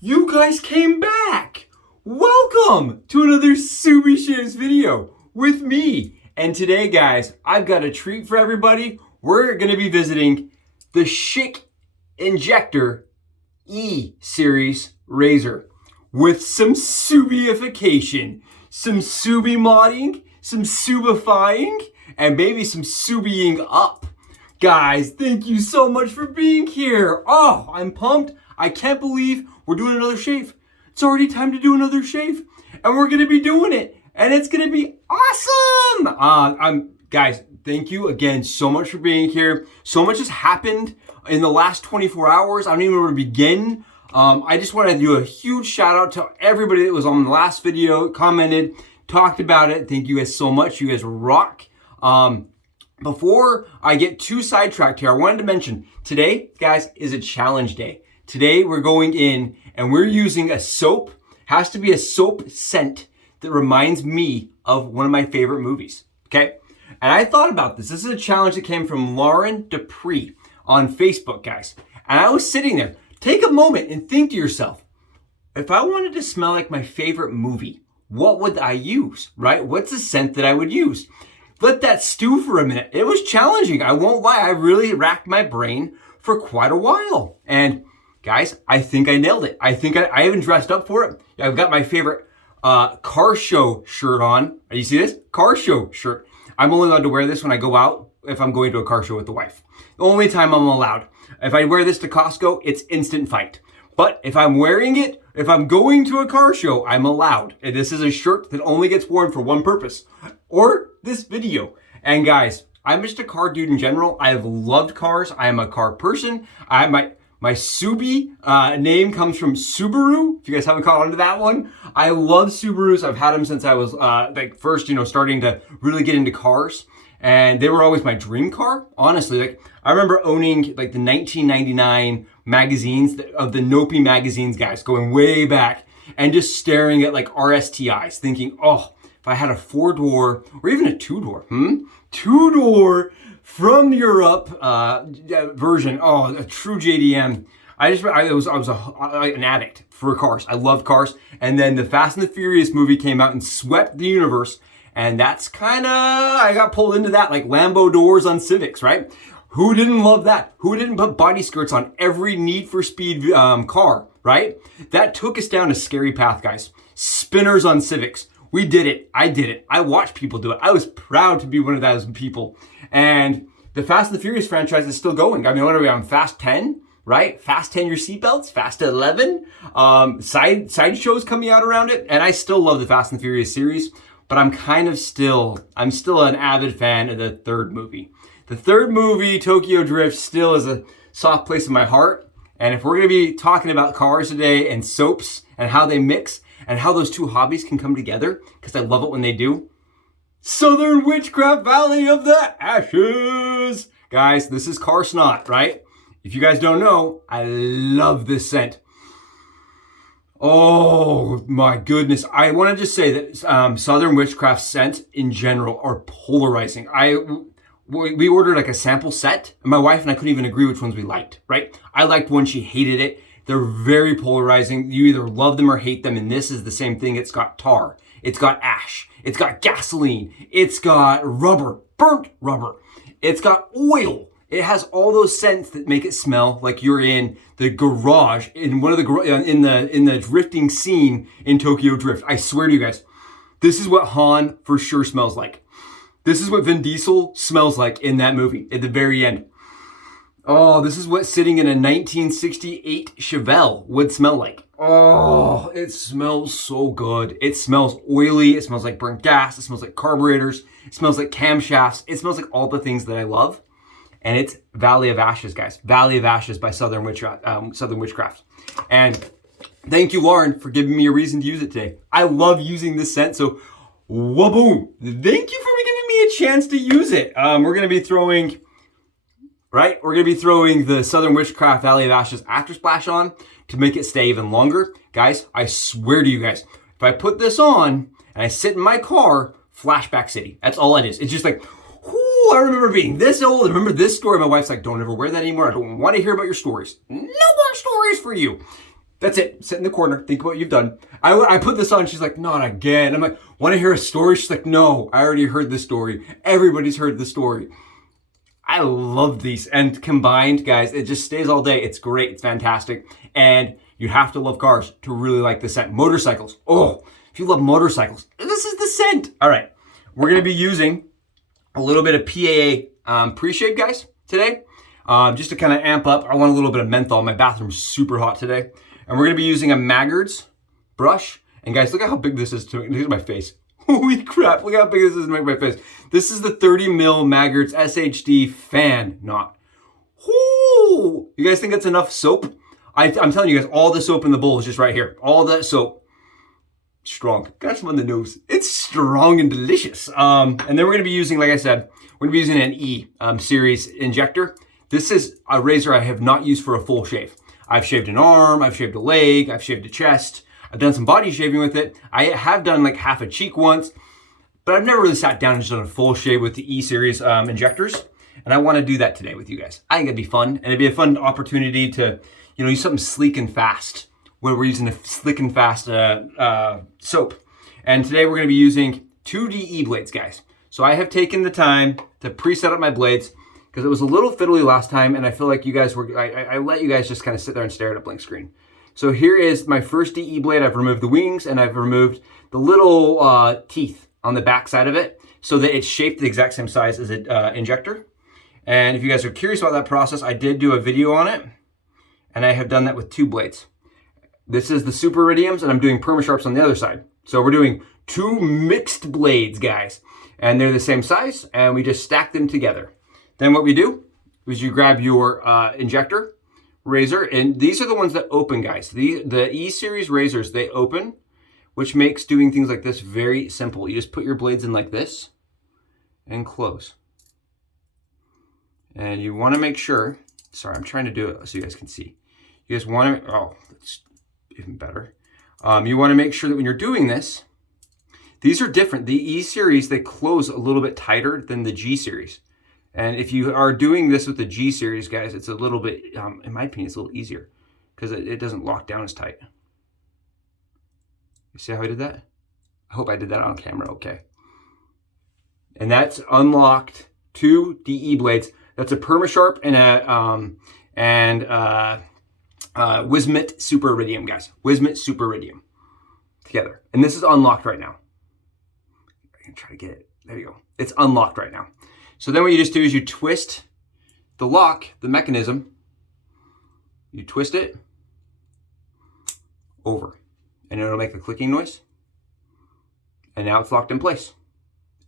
You guys came back! Welcome to another Subie Shaves video with me. And today, guys, I've got a treat for everybody. We're going to be visiting the SCHICK Injector E Series razor with some Subieification, some Subie modding, some Subifying, and maybe some Subieing up. Guys, thank you so much for being here. Oh, I'm pumped. I can't believe we're doing another shave. It's already time to do another shave, and we're gonna be doing it, and it's gonna be awesome. Guys, thank you again so much for being here. So much has happened in the last 24 hours. I don't even know where to begin. I just want to do a huge shout out to everybody that was on the last video, commented, talked about it. Thank you guys so much. You guys rock. Before I get too sidetracked here, I wanted to mention today, guys, is a challenge day. Today we're going in and we're using a soap. Has to be a soap scent that reminds me of one of my favorite movies. Okay? And I thought about this. This is a challenge that came from Lauren Duprey on Facebook, guys. And I was sitting there. Take a moment and think to yourself, if I wanted to smell like my favorite movie, what would I use, right? What's the scent that I would use? Let that stew for a minute. It was challenging. I won't lie. I really racked my brain for quite a while. And guys, I think I nailed it. I think I even dressed up for it. I've got my favorite car show shirt on. You see this? Car show shirt. I'm only allowed to wear this when I go out if I'm going to a car show with the wife. The only time I'm allowed. If I wear this to Costco, it's instant fight. But if I'm wearing it, if I'm going to a car show, I'm allowed. And this is a shirt that only gets worn for one purpose. Or this video. And guys, I'm just a car dude in general. I have loved cars. I am a car person. My Subie name comes from Subaru. If you guys haven't caught on to that one, I love Subarus. I've had them since I was first, starting to really get into cars, and they were always my dream car. Honestly, I remember owning the 1999 magazines of the Nopi magazines, guys, going way back, and just staring at RSTIs, thinking, oh, if I had a 4-door or even a 2-door, 2-door. From Europe version, oh, a true JDM. I was an addict for cars. I loved cars. And then the Fast and the Furious movie came out and swept the universe. And that's I got pulled into that, like Lambo doors on Civics, right? Who didn't love that? Who didn't put body skirts on every Need for Speed car, right? That took us down a scary path, guys. Spinners on Civics. We did it. I did it. I watched people do it. I was proud to be one of those people. And the Fast and the Furious franchise is still going. I mean, what are we on? Fast 10, right? Fast 10 your seatbelts. Fast 11. Side shows coming out around it. And I still love the Fast and the Furious series. But I'm still an avid fan of the third movie. The third movie, Tokyo Drift, still is a soft place in my heart. And if we're going to be talking about cars today and soaps and how they mix and how those two hobbies can come together, because I love it when they do, Southern Witchcraft Valley of the Ashes. Guys, this is car snot, right? If you guys don't know, I love this scent. Oh my goodness. I want to just say that Southern Witchcraft scents in general are polarizing. We ordered a sample set, and my wife and I couldn't even agree which ones we liked, right? I liked one, she hated it. They're very polarizing. You either love them or hate them, and this is the same thing. It's got tar. It's got ash. It's got gasoline. It's got rubber, burnt rubber. It's got oil. It has all those scents that make it smell like you're in the garage in one of in the drifting scene in Tokyo Drift. I swear to you guys, this is what Han for sure smells like. This is what Vin Diesel smells like in that movie at the very end. Oh, this is what sitting in a 1968 Chevelle would smell like. Oh, it smells so good. It smells oily. It smells like burnt gas. It smells like carburetors. It smells like camshafts. It smells like all the things that I love. And it's Valley of Ashes, guys. Valley of Ashes by Southern Witchcraft. And thank you, Lauren, for giving me a reason to use it today. I love using this scent, so waboom. Thank you for giving me a chance to use it. We're going to be throwing... Right? We're going to be throwing the Southern Witchcraft Valley of Ashes After Splash on to make it stay even longer. Guys, I swear to you guys, if I put this on and I sit in my car, flashback city. That's all it is. It's just like, whoo, I remember being this old. I remember this story. My wife's like, don't ever wear that anymore. I don't want to hear about your stories. No more stories for you. That's it. Sit in the corner. Think about what you've done. I put this on. She's like, not again. I'm like, want to hear a story? She's like, no, I already heard the story. Everybody's heard the story. I love these. And combined, guys, it just stays all day. It's great. It's fantastic. And you have to love cars to really like the scent. Motorcycles. Oh, if you love motorcycles, this is the scent. All right. We're going to be using a little bit of PAA pre-shave, guys, today. Just to kind of amp up. I want a little bit of menthol. My bathroom's super hot today. And we're going to be using a Maggards brush. And guys, look at how big this is to look at my face. Holy crap, look how big this is to make my face. This is the 30 mil Maggards SHD FAN knot. Ooh, you guys think that's enough soap? I'm telling you guys, all the soap in the bowl is just right here. All that soap. Strong. Got some on the nose. It's strong and delicious. And then we're going to be using, like I said, we're going to be using an E Series Injector. This is a razor I have not used for a full shave. I've shaved an arm, I've shaved a leg, I've shaved a chest. I've done some body shaving with it. I have done like half a cheek once, but I've never really sat down and just done a full shave with the E Series injectors. And I want to do that today with you guys. I think it'd be fun, and it'd be a fun opportunity to, you know, use something sleek and fast, where we're using a slick and fast soap. And today we're going to be using 2 DE blades, guys. So I have taken the time to pre-set up my blades, because it was a little fiddly last time, and I feel like you guys were, I let you guys just kind of sit there and stare at a blank screen. So here is my first DE blade. I've removed the wings, and I've removed the little teeth on the back side of it, so that it's shaped the exact same size as an injector. And if you guys are curious about that process, I did do a video on it, and I have done that with 2 blades. This is the Super Iridiums, and I'm doing Permasharps on the other side. So we're doing 2 mixed blades, guys, and they're the same size, and we just stack them together. Then what we do is you grab your injector razor, and these are the ones that open, guys. The E-Series razors, they open, which makes doing things like this very simple. You just put your blades in like this and close. And you want to make sure, sorry, I'm trying to do it so you guys can see. You guys want to, oh, that's even better. You want to make sure that when you're doing this, these are different. The E-Series, they close a little bit tighter than the G-Series. And if you are doing this with the G series, guys, it's a little bit, in my opinion, it's a little easier because it doesn't lock down as tight. You see how I did that? I hope I did that on camera okay. And that's unlocked 2 DE blades. That's a Permasharp and a Wizamet Super Iridium, guys. Wizamet Super Iridium together. And this is unlocked right now. I can try to get it. There you go. It's unlocked right now. So then what you just do is you twist the lock, the mechanism, you twist it over, and it'll make a clicking noise. And now it's locked in place.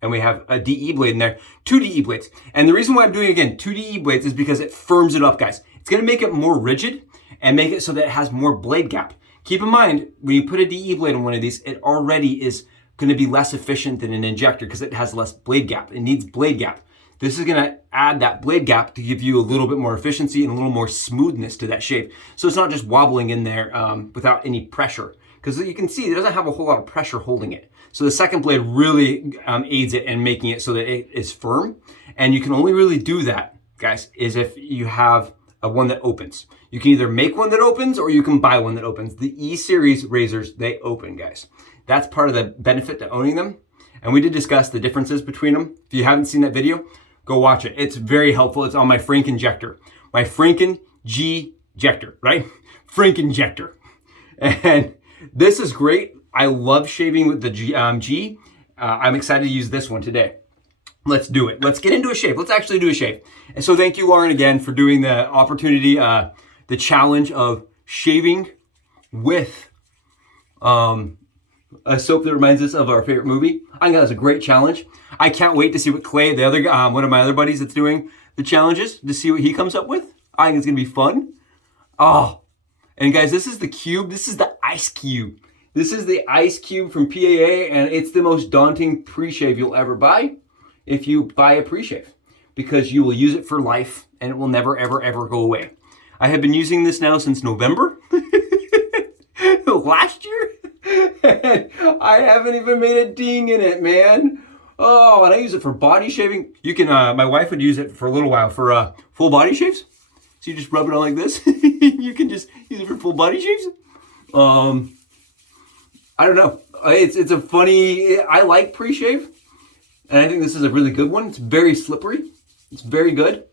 And we have a DE blade in there, 2 DE blades. And the reason why I'm doing, again, 2 DE blades is because it firms it up, guys. It's gonna make it more rigid and make it so that it has more blade gap. Keep in mind, when you put a DE blade on one of these, it already is gonna be less efficient than an injector because it has less blade gap. It needs blade gap. This is gonna add that blade gap to give you a little bit more efficiency and a little more smoothness to that shape. So it's not just wobbling in there without any pressure. Because you can see it doesn't have a whole lot of pressure holding it. So the second blade really aids it in making it so that it is firm. And you can only really do that, guys, is if you have a one that opens. You can either make one that opens or you can buy one that opens. The E-Series razors, they open, guys. That's part of the benefit to owning them. And we did discuss the differences between them. If you haven't seen that video, go watch it. It's very helpful. It's on my Frank injector. My Franken G-jector, right? Frank injector. And this is great. I love shaving with the G. I'm excited to use this one today. Let's do it. Let's get into a shave. Let's actually do a shave. And so thank you, Lauren, again, for doing the opportunity, the challenge of shaving with a soap that reminds us of our favorite movie. I think that was a great challenge. I can't wait to see what Clay, the other guy, one of my other buddies that's doing the challenges, to see what he comes up with. I think it's going to be fun. Oh, and guys, this is the cube. This is the ice cube. This is the ice cube from PAA, and it's the most daunting pre-shave you'll ever buy if you buy a pre-shave, because you will use it for life and it will never, ever, ever go away. I have been using this now since November last year, and I haven't even made a ding in it, man. Oh, and I use it for body shaving. You can, my wife would use it for a little while for full body shaves. So you just rub it on like this. You can just use it for full body shaves. I don't know. It's a funny, I like pre-shave. And I think this is a really good one. It's very slippery. It's very good.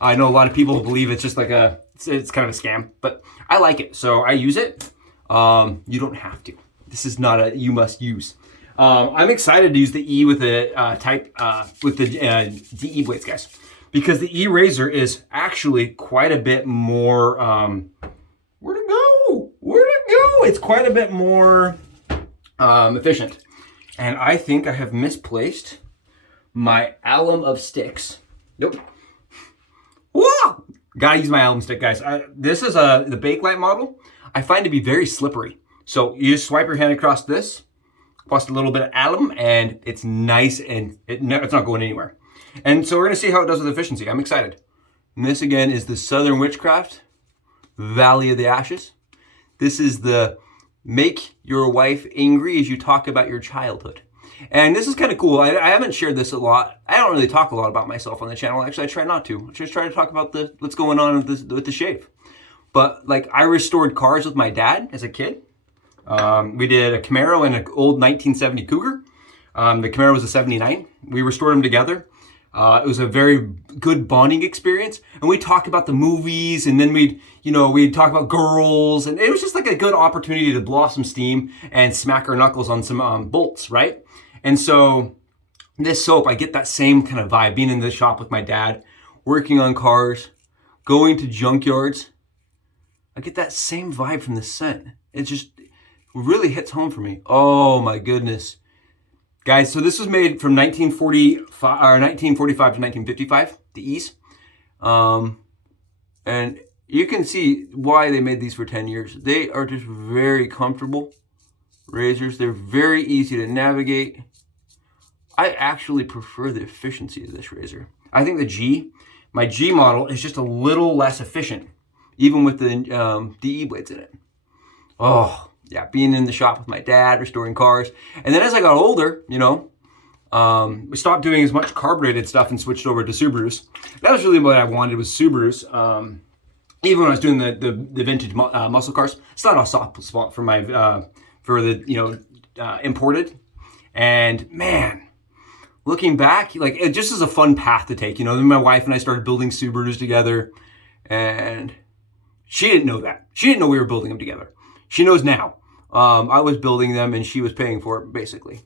I know a lot of people believe it's just like it's kind of a scam, but I like it. So I use it. You don't have to. This is not a you must use. I'm excited to use the E with the DE blades, guys, because the E razor is actually quite a bit more, where'd it go? Where'd it go? It's quite a bit more efficient. And I think I have misplaced my alum of sticks. Nope. Whoa! Gotta use my alum stick, guys. This is the Bakelite model. I find to be very slippery. So you just swipe your hand across this, plus a little bit of alum, and it's nice, and it's not going anywhere. And so we're gonna see how it does with efficiency. I'm excited. And this again is the Southern Witchcraft, Valley of the Ashes. This is the make your wife angry as you talk about your childhood. And this is kind of cool. I haven't shared this a lot. I don't really talk a lot about myself on the channel. Actually, I try not to. I just try to talk about what's going on with the shave. But like, I restored cars with my dad as a kid. We did a Camaro and an old 1970 Cougar. The Camaro was a 79. We restored them together. It was a very good bonding experience. And we talked about the movies, and then we'd talk about girls, and it was just like a good opportunity to blow off some steam and smack our knuckles on some bolts, right? And so this soap, I get that same kind of vibe, being in the shop with my dad, working on cars, going to junkyards. I get that same vibe from the scent. It just really hits home for me. Oh my goodness. Guys, so this was made from 1945 to 1955, the E's. And you can see why they made these for 10 years. They are just very comfortable razors. They're very easy to navigate. I actually prefer the efficiency of this razor. I think my G model is just a little less efficient, even with the DE blades in it. Oh, yeah, being in the shop with my dad, restoring cars. And then as I got older, we stopped doing as much carbureted stuff and switched over to Subarus. That was really what I wanted, was Subarus. Even when I was doing the vintage muscle cars, it's not a soft spot for my imported. And man, looking back, like, it just is a fun path to take. Then my wife and I started building Subarus together, and she didn't know that. She didn't know we were building them together. She knows now. I was building them and she was paying for it, basically.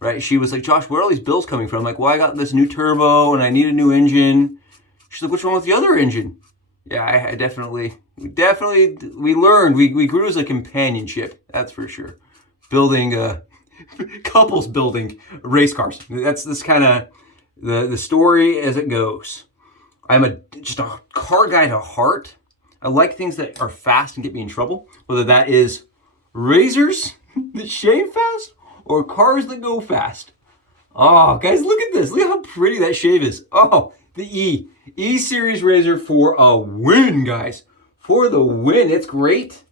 Right? She was like, Josh, where are all these bills coming from? I'm like, well, I got this new turbo and I need a new engine. She's like, what's wrong with the other engine? Yeah, we learned. We grew as a companionship, that's for sure. Building, couples building race cars. That's kind of the story as it goes. I'm just a car guy to heart. I like things that are fast and get me in trouble, whether that is razors that shave fast or cars that go fast. Oh, guys, look at this. Look how pretty that shave is. Oh, the E series razor for a win, guys. For the win. It's great.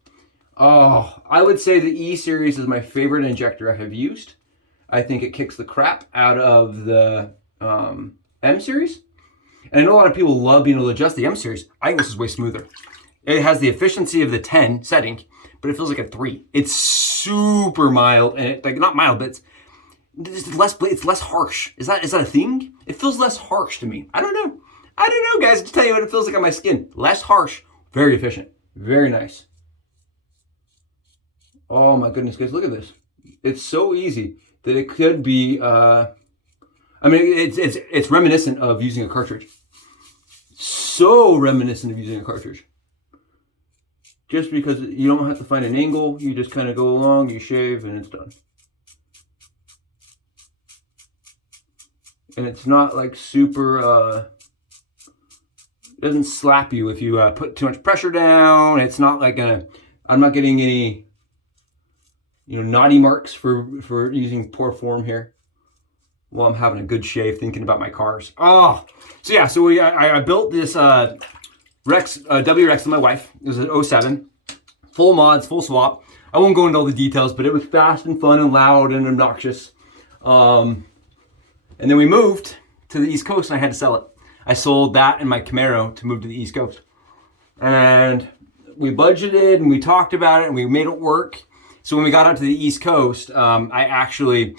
Oh, I would say the E series is my favorite injector I have used. I think it kicks the crap out of the M series. And I know a lot of people love being able to adjust the M series. I think this is way smoother. It has the efficiency of the 10 setting, but it feels like a 3. It's super mild, and not mild, but it's less harsh. Is that a thing? It feels less harsh to me. I don't know, guys. Just tell you what it feels like on my skin. Less harsh, very efficient, very nice. Oh my goodness, guys, look at this. It's so easy that it could be. It's reminiscent of using a cartridge. So reminiscent of using a cartridge. Just because you don't have to find an angle, you just kind of go along, you shave, and it's done. And it's not like super, it doesn't slap you if you put too much pressure down. It's not like I'm not getting any, naughty marks for using poor form here. Well, I'm having a good shave thinking about my cars. Oh, so yeah, so I built this W-Rex with my wife. It was an 07. Full mods, full swap. I won't go into all the details, but it was fast and fun and loud and obnoxious. And then we moved to the East Coast and I had to sell it. I sold that and my Camaro to move to the East Coast. And we budgeted and we talked about it and we made it work. So when we got out to the East Coast, I actually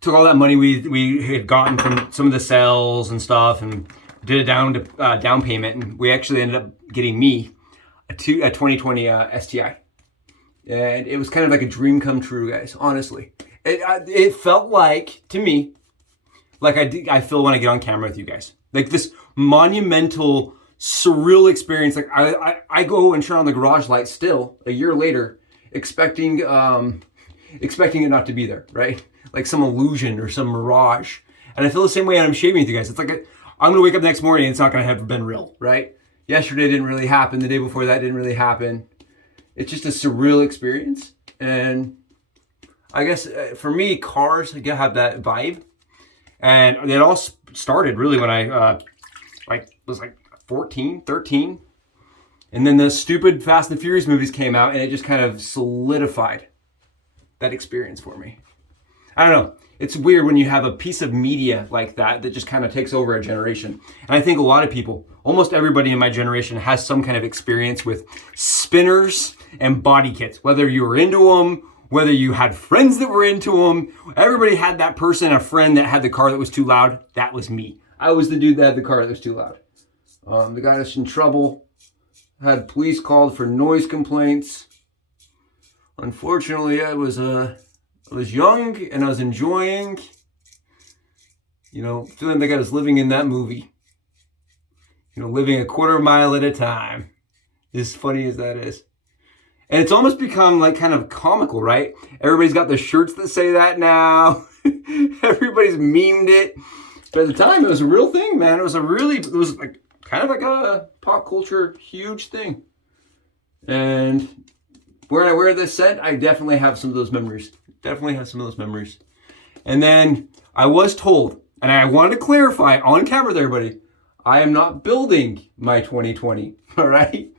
took all that money we had gotten from some of the sales and stuff and did a down payment, and we actually ended up getting me a 2020 STI. And it was kind of like a dream come true, guys, honestly. It felt like, to me, like I feel when I get on camera with you guys. Like this monumental, surreal experience. Like I go and turn on the garage light still, a year later, expecting it not to be there, right? Like some illusion or some mirage. And I feel the same way when I'm shaving with you guys. It's like I'm going to wake up the next morning and it's not going to have been real, right? Yesterday didn't really happen. The day before that didn't really happen. It's just a surreal experience. And I guess for me, cars have that vibe. And it all started really when I was like 14, 13. And then the stupid Fast and Furious movies came out and it just kind of solidified that experience for me. I don't know. It's weird when you have a piece of media like that just kind of takes over a generation. And I think a lot of people, almost everybody in my generation has some kind of experience with spinners and body kits. Whether you were into them, whether you had friends that were into them, everybody had that person, a friend that had the car that was too loud. That was me. I was the dude that had the car that was too loud. The guy that's in trouble, had police called for noise complaints. Unfortunately, I was young and I was enjoying, feeling like I was living in that movie. Living a quarter mile at a time. As funny as that is. And it's almost become like kind of comical, right? Everybody's got the shirts that say that now. Everybody's memed it. But at the time, it was a real thing, man. It was like kind of like a pop culture huge thing. And where I wear this set, I definitely have some of those memories. And then I was told, and I wanted to clarify on camera with everybody, I am not building my 2020, all right?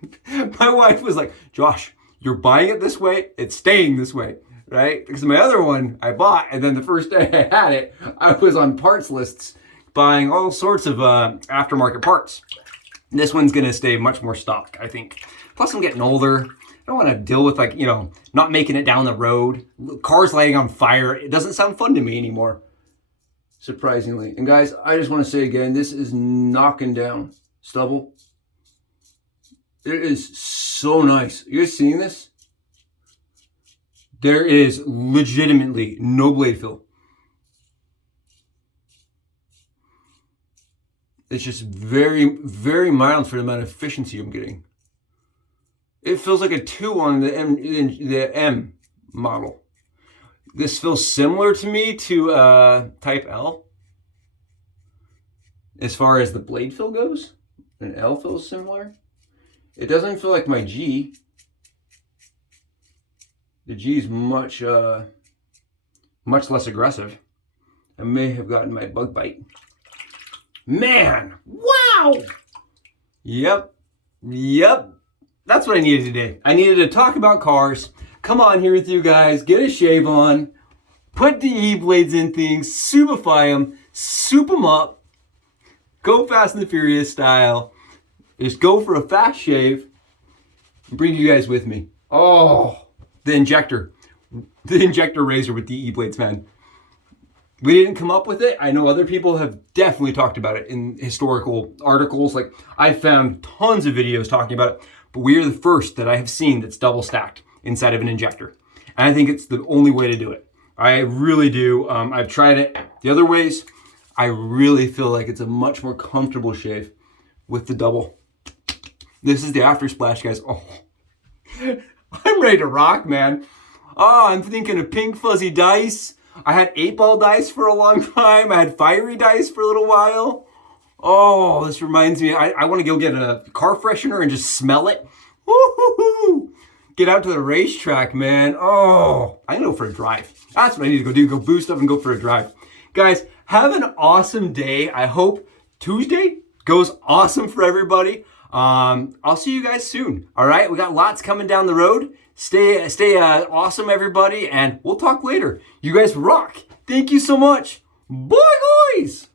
My wife was like, Josh, you're buying it this way, it's staying this way, right? Because my other one I bought, and then the first day I had it, I was on parts lists buying all sorts of aftermarket parts. This one's gonna stay much more stock, I think. Plus I'm getting older. I don't want to deal with not making it down the road. Cars lighting on fire. It doesn't sound fun to me anymore, surprisingly. And guys, I just want to say again, this is knocking down stubble. It is so nice. You guys seeing this? There is legitimately no blade fill. It's just very, very mild for the amount of efficiency I'm getting. It feels like a 2 on the M model. This feels similar to me to Type L. As far as the blade fill goes, an L feels similar. It doesn't feel like my G. The G is much less aggressive. I may have gotten my bug bite. Man, wow! Yep. That's what I needed today. I needed to talk about cars, come on here with you guys, get a shave on, put the E-blades in things, soupify them, soup them up, go Fast and the Furious style, just go for a fast shave, and bring you guys with me. Oh, the injector razor with the E-blades, man. We didn't come up with it. I know other people have definitely talked about it in historical articles. Like I found tons of videos talking about it. But we are the first that I have seen that's double stacked inside of an injector. And I think it's the only way to do it. I really do. I've tried it the other ways. I really feel like it's a much more comfortable shave with the double. This is the after splash, guys. Oh, I'm ready to rock, man. Oh, I'm thinking of pink fuzzy dice. I had 8-ball dice for a long time. I had fiery dice for a little while. Oh, this reminds me, I want to go get a car freshener and just smell it. Woo-hoo-hoo. Get out to the racetrack, man. Oh, I'm going to go for a drive. That's what I need to go do. Go boost up and go for a drive. Guys, have an awesome day. I hope Tuesday goes awesome for everybody. I'll see you guys soon. All right, we got lots coming down the road. Stay awesome, everybody, and we'll talk later. You guys rock. Thank you so much. Bye, guys.